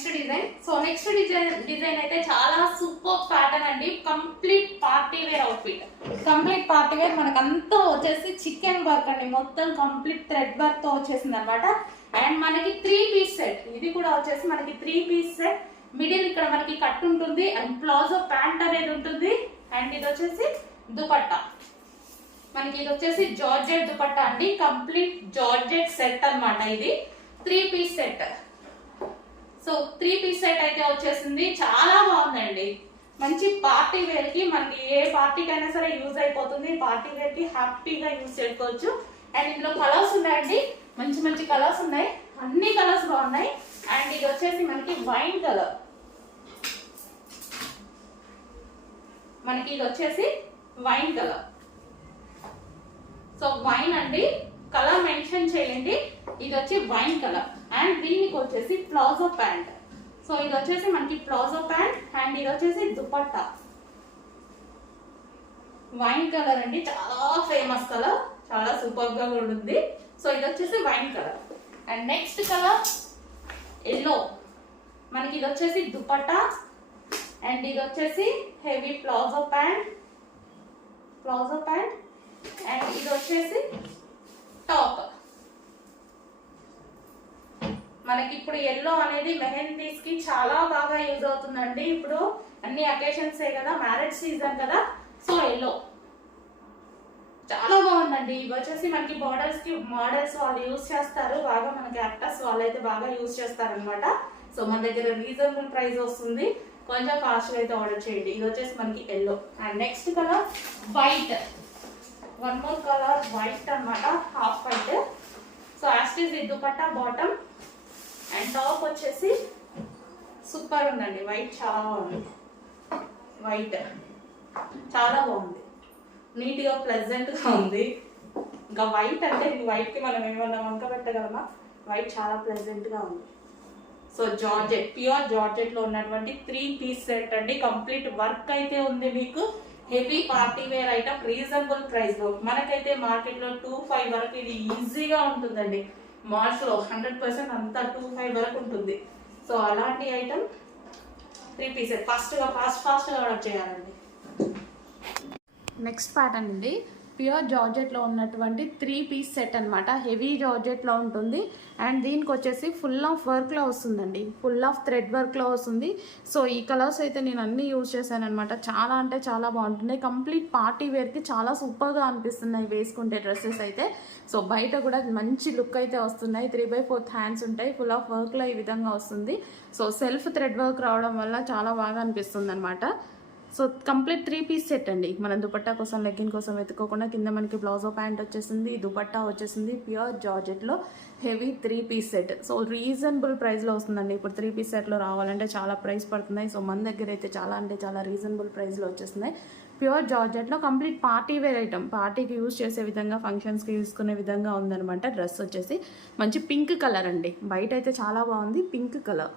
Next design. So next design అయితే చాలా super pattern అండి. Complete party wear outfit. Complete party wear మనకంతా వచ్చేసి చికెన్ వర్క్ అండి. మొత్తం కంప్లీట్ థ్రెడ్ వర్క్ తో వచ్చేసింది అనమాట. అండ్ మనకి 3 పీస్ సెట్. ఇది కూడా వచ్చేసి మనకి 3 పీస్ సెట్. మిడిల్ ఇక్కడ మనకి కట్ ఉంటుంది అండ్ ప్లాజో ప్యాంట్ అనేది ఉంటుంది. అండ్ ఇది వచ్చేసి దుపట్టా. మనకి ఇది వచ్చేసి జార్జెట్ దుపట్టా అండి. కంప్లీట్ జార్జెట్ సెట్ అన్నమాట. ఇది 3 piece set. So 3 piece set అయితే వచ్చేసింది. చాలా బాగుందండి. మంచి పార్టీ వేర్ కి మనకి ఏ పార్టీకి అయినా సరే యూజ్ అయిపోతుంది. పార్టీ వేర్ కి హ్యాపీగా యూజ్ చేసుకోవచ్చు. అండ్ ఇందులో కలర్స్ ఉన్నాయండి. మంచి మంచి కలర్స్ ఉన్నాయి. అన్ని కలర్స్ బాగున్నాయి. అండ్ ఇది వచ్చేసి మనకి వైన్ కలర్. మనకి ఇది వచ్చేసి వైన్ కలర్. సో వైన్ అండి, కలర్ మెన్షన్ చేయండి. ఇది వచ్చి వైన్ కలర్. అండ్ దీనికి వచ్చేసి ప్లాజో ప్యాంట్. సో ఇది వచ్చేసి మనకి ప్లాజో ప్యాంట్. అండ్ ఇది వచ్చేసి దుపట్టా. వైన్ కలర్ అండి, చాలా ఫేమస్ కలర్, చాలా సూపర్ గా ఉంటుంది. సో ఇది వచ్చేసి wine colour. And next colour yellow. మనకి ఇది వచ్చేసి దుపట్టా. అండ్ ఇది వచ్చేసి హెవీ ప్లాజో ప్యాంట్. అండ్ ఇది వచ్చేసి టాప్. మనకి ఇప్పుడు ఎల్లో అనేది మెహందీస్ కి చాలా బాగా యూజ్ అవుతుందండి. ఇప్పుడు అన్ని అకేషన్స్ కదా, మ్యారేజ్ సీజన్ కదా. సో ఎల్లో చాలా బాగుందండి. ఇవి వచ్చేసి మనకి బోర్డర్స్ కి మోడల్స్ వాళ్ళు యూజ్ చేస్తారు బాగా. మనకి యాక్టర్స్ వాళ్ళు అయితే బాగా యూజ్ చేస్తారు అనమాట. సో మన దగ్గర రీజనబుల్ ప్రైస్ వస్తుంది. కొంచెం కాస్ట్ అయితే ఆర్డర్ చేయండి. ఇది వచ్చేసి మనకి yellow. And next colour white. One more colour white అన్నమాట, హాఫ్ వైట్. సో యాస్టీస్ ఇది దుపట్టా బాటమ్. అండ్ టాప్ వచ్చేసి సూపర్ ఉందండి. వైట్ చాలా బాగుంది. వైట్ చాలా బాగుంది, నీట్ గా ప్లెజెంట్ గా ఉంది. ఇంకా వైట్ అంటే వైట్ కి మనం ఏమన్నా వంక పెట్టగలమా? వైట్ చాలా ప్లెజెంట్ గా ఉంది. సో జార్జెట్, ప్యూర్ జార్జెట్ లో ఉన్నటువంటి 3 పీస్ సెట్ అండి. కంప్లీట్ వర్క్ అయితే ఉంది మీకు. Heavy party wear item, reasonable price లో. మనకైతే మార్కెట్ లో 2,500 వరకు ఇది ఈజీగా ఉంటుందండి. మాల్స్ లో 100% అంతా 2,500 వరకు ఉంటుంది. సో అలాంటి ఐటమ్ 3 పీస్ సెట్ ఫాస్ట్ గా ఆర్డర్ చేయాలండి. నెక్స్ట్ ప్యాటర్న్ అండి, ప్యూర్ జార్జెట్లో ఉన్నటువంటి 3 పీస్ సెట్ అనమాట. హెవీ జార్జెట్లో ఉంటుంది. అండ్ దీనికి వచ్చేసి ఫుల్ ఆఫ్ వర్క్లో వస్తుందండి. ఫుల్ ఆఫ్ థ్రెడ్ వర్క్లో వస్తుంది. సో ఈ కలర్స్ అయితే నేను అన్నీ యూజ్ చేశాను అనమాట. చాలా అంటే చాలా బాగుంటున్నాయి. కంప్లీట్ పార్టీ వేర్కి చాలా సూపర్గా అనిపిస్తున్నాయి వేసుకుంటే డ్రెస్సెస్ అయితే. సో బయట కూడా మంచి లుక్ అయితే వస్తున్నాయి. 3/4 హ్యాండ్స్ ఉంటాయి. ఫుల్ ఆఫ్ వర్క్లో ఈ విధంగా వస్తుంది. సో సెల్ఫ్ థ్రెడ్ వర్క్ రావడం వల్ల చాలా బాగా అనిపిస్తుంది అనమాట. సో కంప్లీట్ 3 పీస్ సెట్ అండి. మన దుపట్టా కోసం, లెగ్గిన్ కోసం వెతుక్కోకుండా కింద మనకి బ్లౌజో ప్యాంట్ వచ్చేసింది, దుపట్టా వచ్చేసింది. ప్యూర్ జార్జెట్లో heavy 3 piece set. So reasonable ప్రైస్లో వస్తుందండి. ఇప్పుడు 3 పీస్ సెట్లో రావాలంటే చాలా ప్రైస్ పడుతున్నాయి. సో మన దగ్గర అయితే చాలా అంటే చాలా రీజనబుల్ ప్రైస్లో వచ్చేస్తున్నాయి. ప్యూర్ జార్జెట్లో కంప్లీట్ పార్టీ వేర్ ఐటమ్. పార్టీకి యూజ్ చేసే విధంగా, ఫంక్షన్స్కి యూసుకునే విధంగా ఉందనమాట. డ్రెస్ వచ్చేసి మంచి పింక్ కలర్ అండి. బయట అయితే చాలా బాగుంది, పింక్ కలర్.